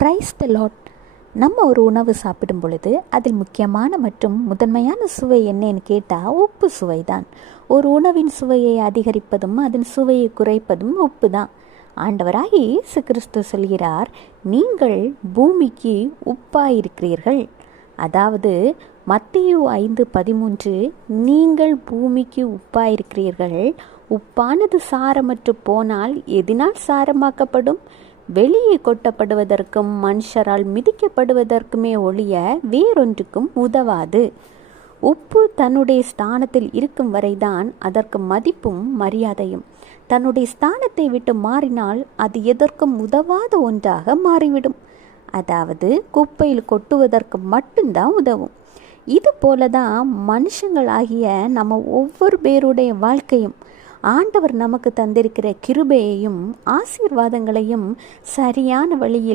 Praise the Lord. நம்ம ஒரு உணவு சாப்பிடும் பொழுது அதில் முக்கியமான மற்றும் முதன்மையான சுவை என்னன்னு கேட்டால் உப்பு சுவை தான். ஒரு உணவின் சுவையை அதிகரிப்பதும் அதன் சுவையை குறைப்பதும் உப்பு தான். ஆண்டவராகிய இயேசு கிறிஸ்து சொல்கிறார், நீங்கள் பூமிக்கு உப்பாயிருக்கிறீர்கள். அதாவது மத்தேயு 5:13, நீங்கள் பூமிக்கு உப்பாயிருக்கிறீர்கள். உப்பானது சாரமற்று போனால் எதினால் சாரமாக்கப்படும்? வெளியே கொட்டப்படுவதற்கும் மனுஷரால் மிதிக்கப்படுவதற்குமே ஒழிய வேறொன்றுக்கும் உதவாது. உப்பு தன்னுடைய ஸ்தானத்தில் இருக்கும் வரைதான் அதற்கு மதிப்பும் மரியாதையும். தன்னுடைய ஸ்தானத்தை விட்டு மாறினால் அது எதற்கும் உதவாத ஒன்றாக மாறிவிடும். அதாவது குப்பையில் கொட்டுவதற்கு மட்டும்தான் உதவும். இது போலதான் மனுஷங்களாகிய நம்ம ஒவ்வொரு பேருடைய வாழ்க்கையும் ஆண்டவர் நமக்கு தந்திருக்கிற கிருபையையும் ஆசீர்வாதங்களையும் சரியான வழியில்